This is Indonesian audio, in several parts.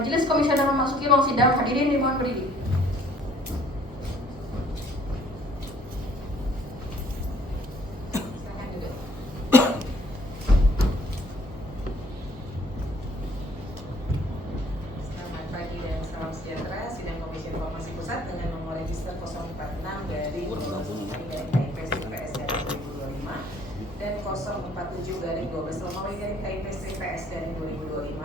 Majelis Komisioner memasuki ruang sidang. Hadirin dimohon berdiri. Selamat pagi dan salam sejahtera. Sidang Komisi Informasi Pusat dengan nomor register 046 dari KIPC PS dari 2025 dan 047 dari 12 lemari dari KIPC PS dari 2025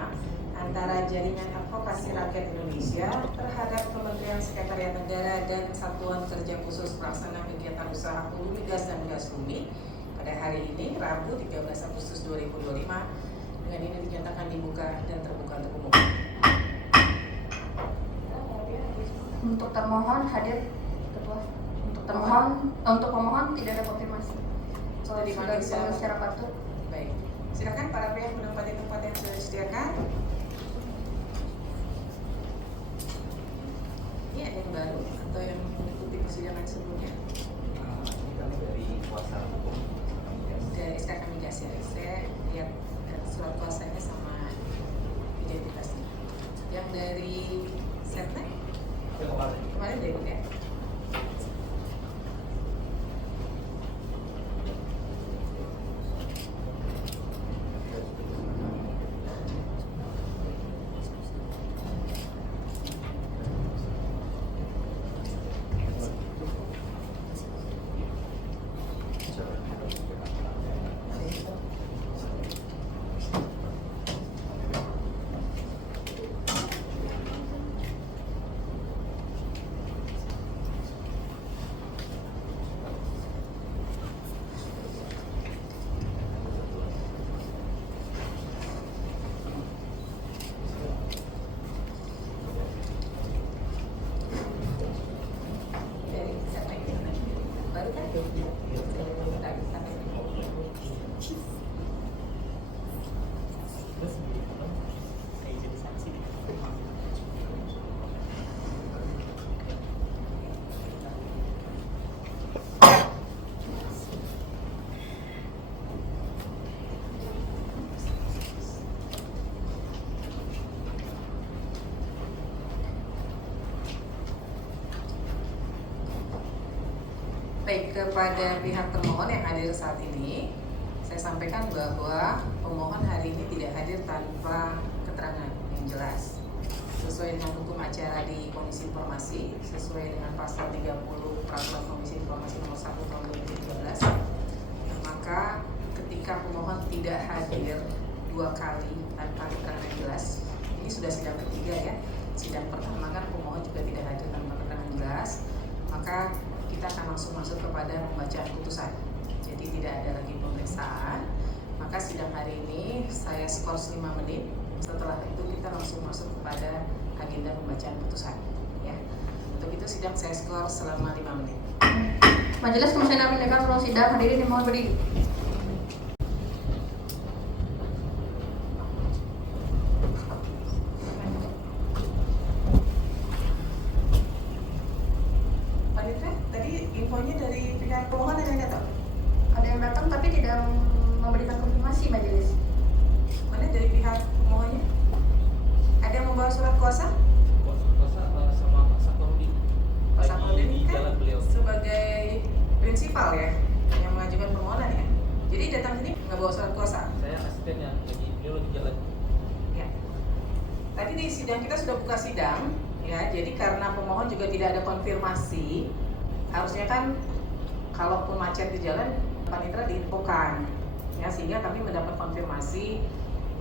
antara Jaringan Advokasi Rakyat Indonesia terhadap Kementerian Sekretariat Negara dan Satuan Kerja Khusus Pelaksana Kegiatan Usaha Hulu Migas dan Gas Bumi pada hari ini Rabu 13 Agustus 2025 dengan ini dinyatakan dibuka dan terbuka untuk umum. Untuk termohon hadir ketua. Untuk pemohon tidak ada konfirmasi. Sudah Sudah dipanggil dipanggil secara patut. Baik, silakan para pihak menempati tempat yang sudah disediakan. Ini ada yang baru atau yang mengikuti persidangan sebelumnya? Ini kami dari kuasa hukum. Dari SKK Migas ya, saya lihat surat kuasanya sama identitasnya. Yang dari Setnek? Kemarin dari ya? Dari Setnek baru kan? Baik, kepada pihak termohon yang hadir saat ini, saya sampaikan bahwa pemohon hari ini tidak hadir tanpa keterangan yang jelas. Sesuai dengan hukum acara di Komisi Informasi, sesuai dengan pasal 30 Peraturan Komisi Informasi nomor 1 tahun 2013, maka ketika pemohon tidak hadir 2 kali tanpa keterangan yang jelas, ini sudah sidang ketiga ya. Sidang pertama kan pemohon juga tidak hadir tanpa keterangan jelas, maka kita akan langsung masuk kepada pembacaan putusan. Jadi tidak ada lagi pemeriksaan. Maka sidang hari ini saya skors 5 menit. Setelah itu kita langsung masuk kepada agenda pembacaan putusan. Ya. Untuk itu sidang saya skors selama 5 menit. Majelis Komisioner mendengar ruang sidang. Hadirin dimohon berdiri. Panitra, tadi infonya dari pihak pemohon ada yang datang? Ada yang datang tapi tidak memberikan konfirmasi majelis. Mana dari pihak pemohonnya? Ada yang membawa surat kuasa? Sama Pak Saparudin. Pak Saparudin di kan jalan beliau. sebagai prinsipal ya yang mengajukan permohonan ya. Jadi datang sini nggak bawa surat kuasa. Saya asistennya beliau lagi jalan. Ya. Tadi di sidang kita sudah buka sidang ya. Jadi karena pemohon juga tidak ada konfirmasi, harusnya kan kalaupun macet di jalan panitera diinfokan ya, sehingga kami mendapat konfirmasi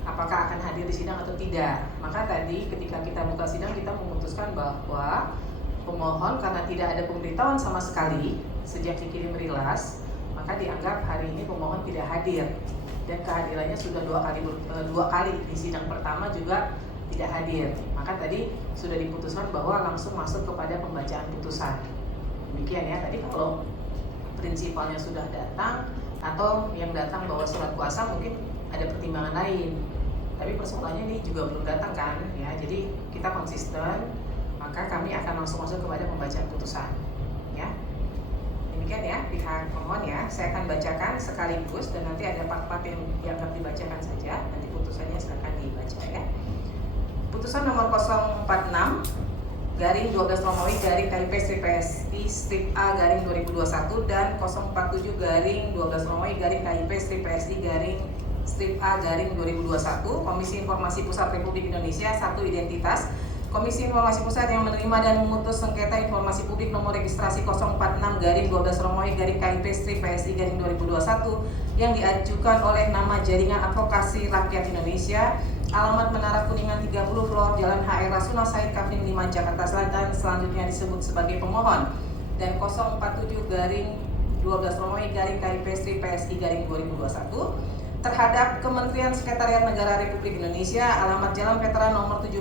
apakah akan hadir di sidang atau tidak. Maka tadi ketika kita buka sidang kita memutuskan bahwa pemohon karena tidak ada pemberitahuan sama sekali sejak dikirim rilas, maka dianggap hari ini pemohon tidak hadir dan kehadirannya sudah dua kali di sidang pertama juga tidak hadir. Maka tadi sudah diputuskan bahwa langsung masuk kepada pembacaan putusan. Demikian ya, tadi kalau prinsipalnya sudah datang atau yang datang bawa surat kuasa mungkin ada pertimbangan lain. Tapi persoalannya ini juga belum datang kan ya. Jadi kita konsisten, maka kami akan langsung masuk kepada pembacaan putusan ya. Demikian ya pihak pemohon ya. Saya akan bacakan sekaligus dan nanti ada part-part yang akan dibacakan saja. Nanti putusannya silakan dibaca ya. Putusan Putusan nomor 046 garing 12 Romawi garing KIP strip PSI strip A garing 2021 dan 047 garing 12 Romawi garing KIP strip PSI garing strip A garing 2021. Komisi Informasi Pusat Republik Indonesia, 1 identitas Komisi Informasi Pusat yang menerima dan memutus sengketa informasi publik nomor registrasi 046 garing 12 Romawi garing KIP strip PSI garing 2021 yang diajukan oleh nama Jaringan Advokasi Rakyat Indonesia, alamat Menara Kuningan 30 Floor Jalan HR Rasuna Said Kavling 5 Jakarta Selatan, selanjutnya disebut sebagai pemohon, dan 047 garing 12 Romawi garing KIP strip PSI garing 2021 terhadap Kementerian Sekretariat Negara Republik Indonesia, alamat Jalan Veteran nomor 17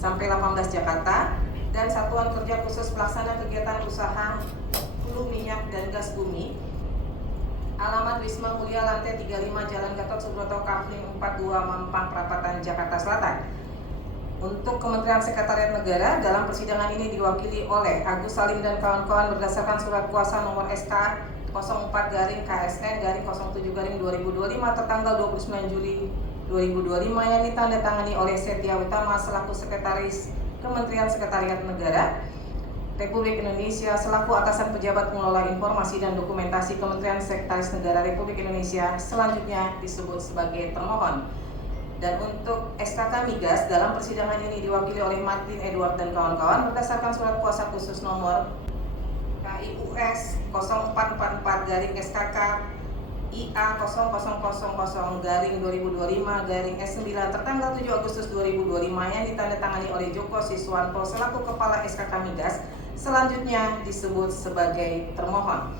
sampai 18 Jakarta, dan Satuan Kerja Khusus Pelaksana Kegiatan Usaha Hulu Minyak dan Gas Bumi, alamat Wisma Mulia lantai 35 Jalan Gatot Subroto Kavling 42 Mampang Perapatan Jakarta Selatan. Untuk Kementerian Sekretariat Negara, dalam persidangan ini diwakili oleh Agus Salim dan kawan-kawan berdasarkan surat kuasa nomor SK 04 garing KSN garing 07 garing 2025 tertanggal 29 Juli 2025 yang ditandatangani oleh Setia Utama selaku Sekretaris Kementerian Sekretariat Negara Republik Indonesia selaku atasan pejabat pengelola informasi dan dokumentasi Kementerian Sekretaris Negara Republik Indonesia, selanjutnya disebut sebagai termohon. Dan untuk SKK Migas, dalam persidangan ini diwakili oleh Martin Edward dan kawan-kawan berdasarkan surat kuasa khusus nomor KIUS 0444 garing SKK IA 0000 garing 2025 garing S9 tertanggal 7 Agustus 2025 yang ditandatangani oleh Joko Siswanto selaku Kepala SKK Migas, selanjutnya disebut sebagai termohon.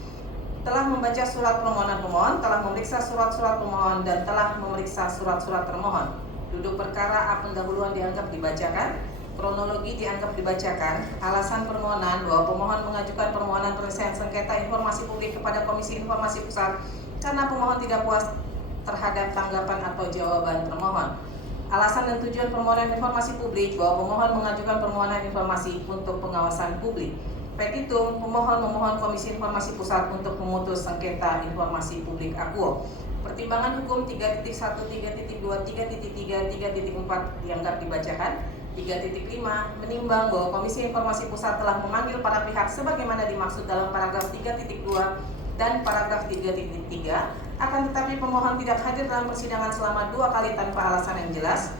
Telah membaca surat permohonan pemohon, telah memeriksa surat-surat pemohon, dan telah memeriksa surat-surat termohon. Duduk perkara A pendahuluan dianggap dibacakan, kronologi dianggap dibacakan, alasan permohonan bahwa pemohon mengajukan permohonan penyelesaian sengketa informasi publik kepada Komisi Informasi Pusat karena pemohon tidak puas terhadap tanggapan atau jawaban termohon. Alasan dan tujuan permohonan informasi publik bahwa pemohon mengajukan permohonan informasi untuk pengawasan publik. Petitum, pemohon memohon Komisi Informasi Pusat untuk memutus sengketa informasi publik akuo. Pertimbangan hukum 3.1, 3.2, 3.3, 3.4 dianggap dibacakan. 3.5 menimbang bahwa Komisi Informasi Pusat telah memanggil para pihak sebagaimana dimaksud dalam paragraf 3.2 dan paragraf 3.3, akan tetapi pemohon tidak hadir dalam persidangan selama 2 kali tanpa alasan yang jelas.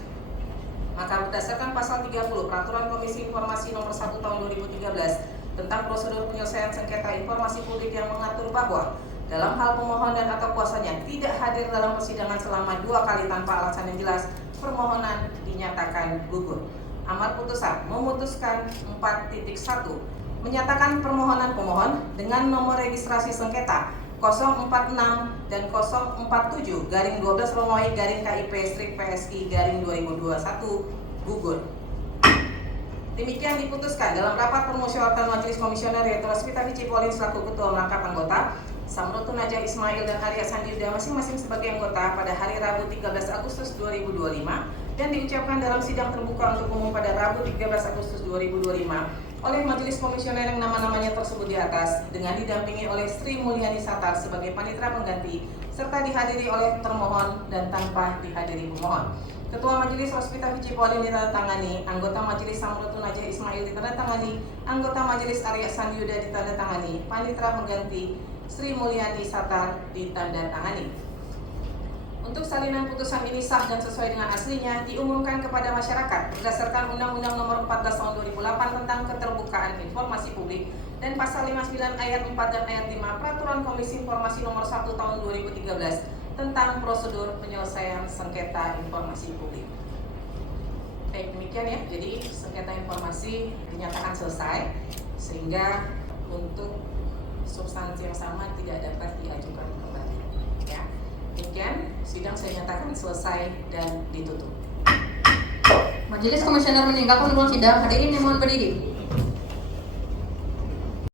Maka berdasarkan pasal 30 Peraturan Komisi Informasi Nomor 1 Tahun 2013 tentang prosedur penyelesaian sengketa informasi publik yang mengatur bahwa dalam hal pemohon dan atau kuasanya tidak hadir dalam persidangan selama 2 kali tanpa alasan yang jelas, permohonan dinyatakan gugur. Amar putusan memutuskan 4.1 menyatakan permohonan pemohon dengan nomor registrasi sengketa 046 dan 047 garing 12 Romawi garing KIP strip PSI garing 2021 gugur. Demikian diputuskan dalam rapat permusyawaratan Majelis Komisioner yaitu Rospita Vici Polin selaku Ketua Merangkap Anggota, Samrutun Naja Ismail dan Arya Sandiuda masing-masing sebagai anggota pada hari Rabu 13 Agustus 2025 dan diucapkan dalam sidang terbuka untuk umum pada Rabu 13 Agustus 2025 oleh Majelis Komisioner yang nama-namanya tersebut di atas dengan didampingi oleh Sri Mulyani Satar sebagai panitera pengganti serta dihadiri oleh termohon dan tanpa dihadiri pemohon. Ketua Majelis Rospita Vici Polin ditandatangani, anggota Majelis Samrutun Naja Ismail ditandatangani, anggota Majelis Arya Sandiuda ditandatangani, panitera pengganti Sri Mulyani Satar ditandatangani. Untuk salinan putusan ini sah dan sesuai dengan aslinya diumumkan kepada masyarakat berdasarkan Undang-Undang Nomor 14 Tahun 2008 tentang Keterbukaan Informasi Publik dan Pasal 59 Ayat 4 dan Ayat 5 Peraturan Komisi Informasi Nomor 1 Tahun 2013 tentang prosedur penyelesaian sengketa informasi publik. Baik, demikian ya. Jadi sengketa informasi dinyatakan selesai sehingga untuk substansi yang sama tidak dapat diajukan kembali. Ya. Demikian sidang saya nyatakan selesai dan ditutup. Majelis Komisioner meninggalkan ruang sidang. Hadirin yang mohon berdiri.